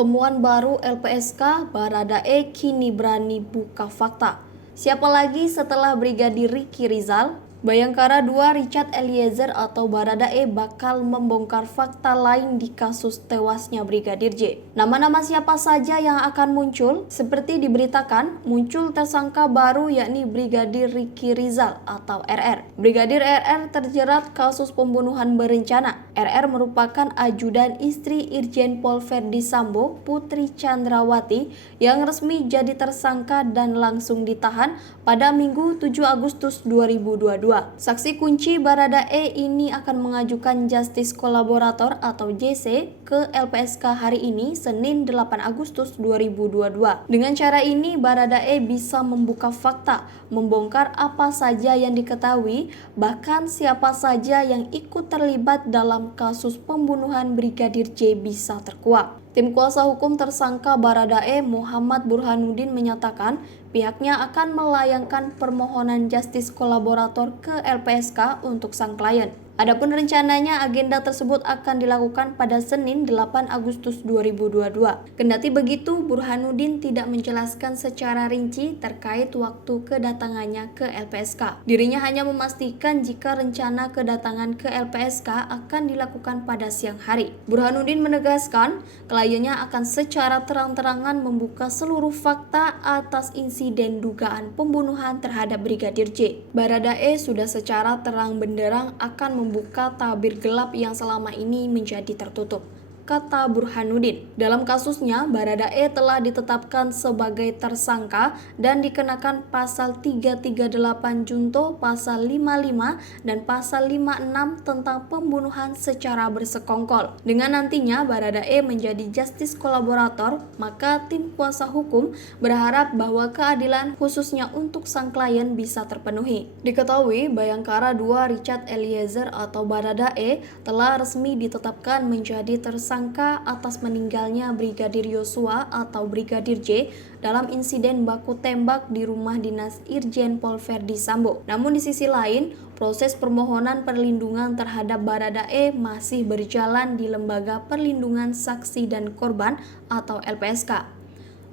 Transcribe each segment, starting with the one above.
Temuan baru LPSK, Baradae kini berani buka fakta. Siapa lagi setelah Brigadir Ricky Rizal? Bayangkara 2 Richard Eliezer atau Baradae bakal membongkar fakta lain di kasus tewasnya Brigadir J. Nama-nama siapa saja yang akan muncul? Seperti diberitakan, muncul tersangka baru yakni Brigadir Ricky Rizal atau RR. Brigadir RR terjerat kasus pembunuhan berencana. RR merupakan ajudan istri Irjen Pol Verdi Sambo, Putri Chandrawati, yang resmi jadi tersangka dan langsung ditahan pada Minggu 7 Agustus 2022. Saksi kunci Baradae ini akan mengajukan Justice Kolaborator atau JC ke LPSK hari ini, Senin 8 Agustus 2022. Dengan cara ini, Baradae bisa membuka fakta, membongkar apa saja yang diketahui, bahkan siapa saja yang ikut terlibat dalam kasus pembunuhan Brigadir J bisa terkuak. Tim kuasa hukum tersangka Baradae, Muhammad Burhanuddin, menyatakan pihaknya akan melayangkan permohonan Justice Kolaborator ke LPSK untuk sang klien. Adapun rencananya agenda tersebut akan dilakukan pada Senin 8 Agustus 2022. Kendati begitu, Burhanuddin tidak menjelaskan secara rinci terkait waktu kedatangannya ke LPSK. Dirinya hanya memastikan jika rencana kedatangan ke LPSK akan dilakukan pada siang hari. Burhanuddin menegaskan kliennya akan secara terang-terangan membuka seluruh fakta atas insiden dugaan pembunuhan terhadap Brigadir J. Baradae sudah secara terang benderang akan membuka tabir gelap yang selama ini menjadi tertutup, kata Burhanuddin. Dalam kasusnya, Baradae telah ditetapkan sebagai tersangka dan dikenakan pasal 338 Junto, pasal 55 dan pasal 56 tentang pembunuhan secara bersekongkol. Dengan nantinya Baradae menjadi Justice Kolaborator, maka tim kuasa hukum berharap bahwa keadilan khususnya untuk sang klien bisa terpenuhi. Diketahui Bayangkara 2 Richard Eliezer atau Baradae telah resmi ditetapkan menjadi tersangka atas meninggalnya Brigadir Yosua atau Brigadir J dalam insiden baku tembak di rumah dinas Irjen Pol Verdi Sambo. Namun di sisi lain, proses permohonan perlindungan terhadap Baradae masih berjalan di Lembaga Perlindungan Saksi dan Korban atau LPSK.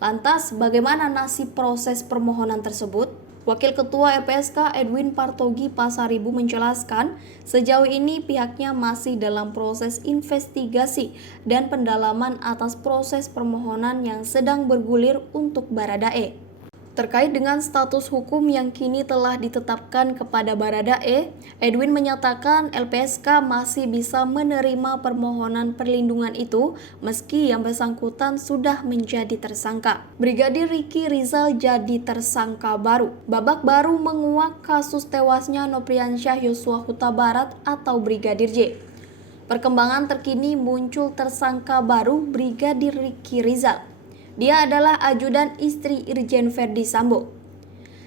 Lantas, bagaimana nasib proses permohonan tersebut? Wakil Ketua LPSK Edwin Partogi Pasaribu menjelaskan, sejauh ini pihaknya masih dalam proses investigasi dan pendalaman atas proses permohonan yang sedang bergulir untuk Baradae. Terkait dengan status hukum yang kini telah ditetapkan kepada Baradae, Edwin menyatakan LPSK masih bisa menerima permohonan perlindungan itu meski yang bersangkutan sudah menjadi tersangka. Brigadir Ricky Rizal jadi tersangka baru. Babak baru menguak kasus tewasnya Nopriansyah Yosua Huta Barat atau Brigadir J. Perkembangan terkini muncul tersangka baru Brigadir Ricky Rizal. Dia adalah ajudan istri Irjen Verdi Sambo.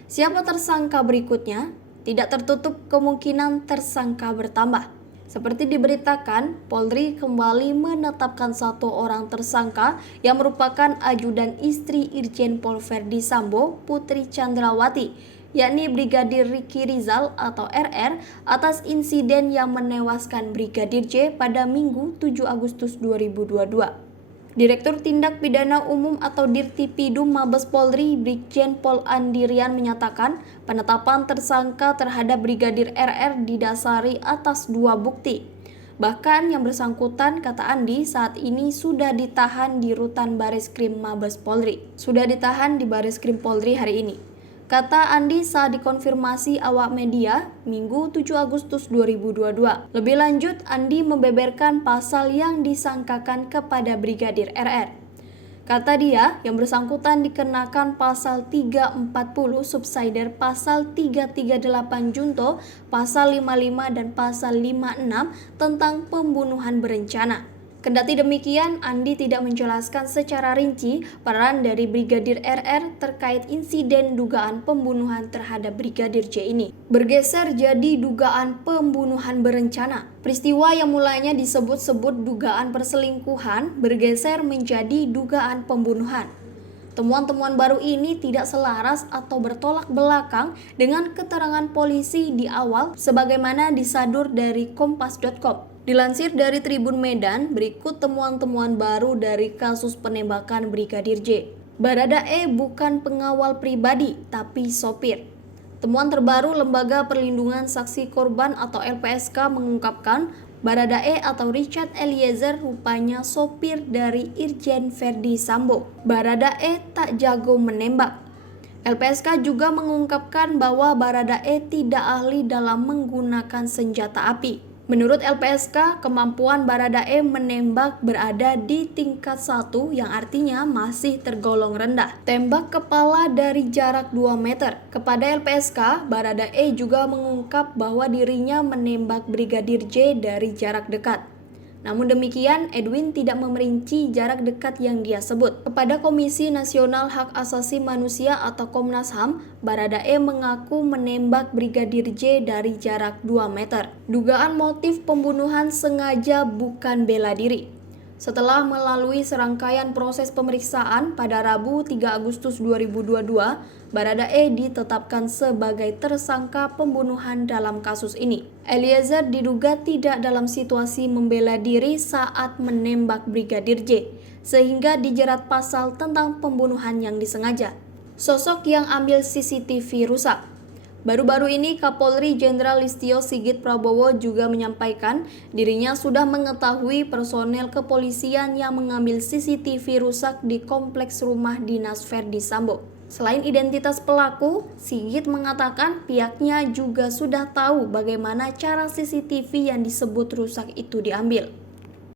Siapa tersangka berikutnya? Tidak tertutup kemungkinan tersangka bertambah. Seperti diberitakan, Polri kembali menetapkan satu orang tersangka yang merupakan ajudan istri Irjen Pol Verdi Sambo, Putri Chandrawati, yakni Brigadir Ricky Rizal atau RR atas insiden yang menewaskan Brigadir J pada Minggu 7 Agustus 2022. Direktur Tindak Pidana Umum atau Dirtipidum Mabes Polri Brigjen Pol Andirian menyatakan penetapan tersangka terhadap Brigadir RR didasari atas 2 bukti. Bahkan yang bersangkutan, kata Andi, saat ini sudah ditahan di Rutan Bareskrim Mabes Polri. Sudah ditahan di Bareskrim Polri hari ini. Kata Andi saat dikonfirmasi awak media Minggu 7 Agustus 2022. Lebih lanjut, Andi membeberkan pasal yang disangkakan kepada Brigadir RR. Kata dia, yang bersangkutan dikenakan pasal 340 subsider pasal 338 Junto, pasal 55 dan pasal 56 tentang pembunuhan berencana. Kendati demikian, Andi tidak menjelaskan secara rinci peran dari Brigadir RR terkait insiden dugaan pembunuhan terhadap Brigadir J ini. Bergeser jadi dugaan pembunuhan berencana. Peristiwa yang mulanya disebut-sebut dugaan perselingkuhan bergeser menjadi dugaan pembunuhan. Temuan-temuan baru ini tidak selaras atau bertolak belakang dengan keterangan polisi di awal sebagaimana disadur dari Kompas.com. Dilansir dari Tribun Medan, berikut temuan-temuan baru dari kasus penembakan Brigadir J. Baradae bukan pengawal pribadi, tapi sopir. Temuan terbaru Lembaga Perlindungan Saksi Korban atau LPSK mengungkapkan Baradae atau Richard Eliezer rupanya sopir dari Irjen Verdi Sambo. Baradae tak jago menembak. LPSK juga mengungkapkan bahwa Baradae tidak ahli dalam menggunakan senjata api. Menurut LPSK, kemampuan Baradae menembak berada di tingkat 1 yang artinya masih tergolong rendah. Tembak kepala dari jarak 2 meter. Kepada LPSK, Baradae juga mengungkap bahwa dirinya menembak Brigadir J dari jarak dekat. Namun demikian, Edwin tidak memerinci jarak dekat yang dia sebut. Kepada Komisi Nasional Hak Asasi Manusia atau Komnas HAM, Baradae mengaku menembak Brigadir J dari jarak 2 meter. Dugaan motif pembunuhan sengaja bukan bela diri. Setelah melalui serangkaian proses pemeriksaan pada Rabu 3 Agustus 2022, Baradae ditetapkan sebagai tersangka pembunuhan dalam kasus ini. Eliezer diduga tidak dalam situasi membela diri saat menembak Brigadir J, sehingga dijerat pasal tentang pembunuhan yang disengaja. Sosok yang ambil CCTV rusak. Baru-baru ini Kapolri Jenderal Listio Sigit Prabowo juga menyampaikan dirinya sudah mengetahui personel kepolisian yang mengambil CCTV rusak di kompleks rumah dinas Verdi Sambo. Selain identitas pelaku, Sigit mengatakan pihaknya juga sudah tahu bagaimana cara CCTV yang disebut rusak itu diambil.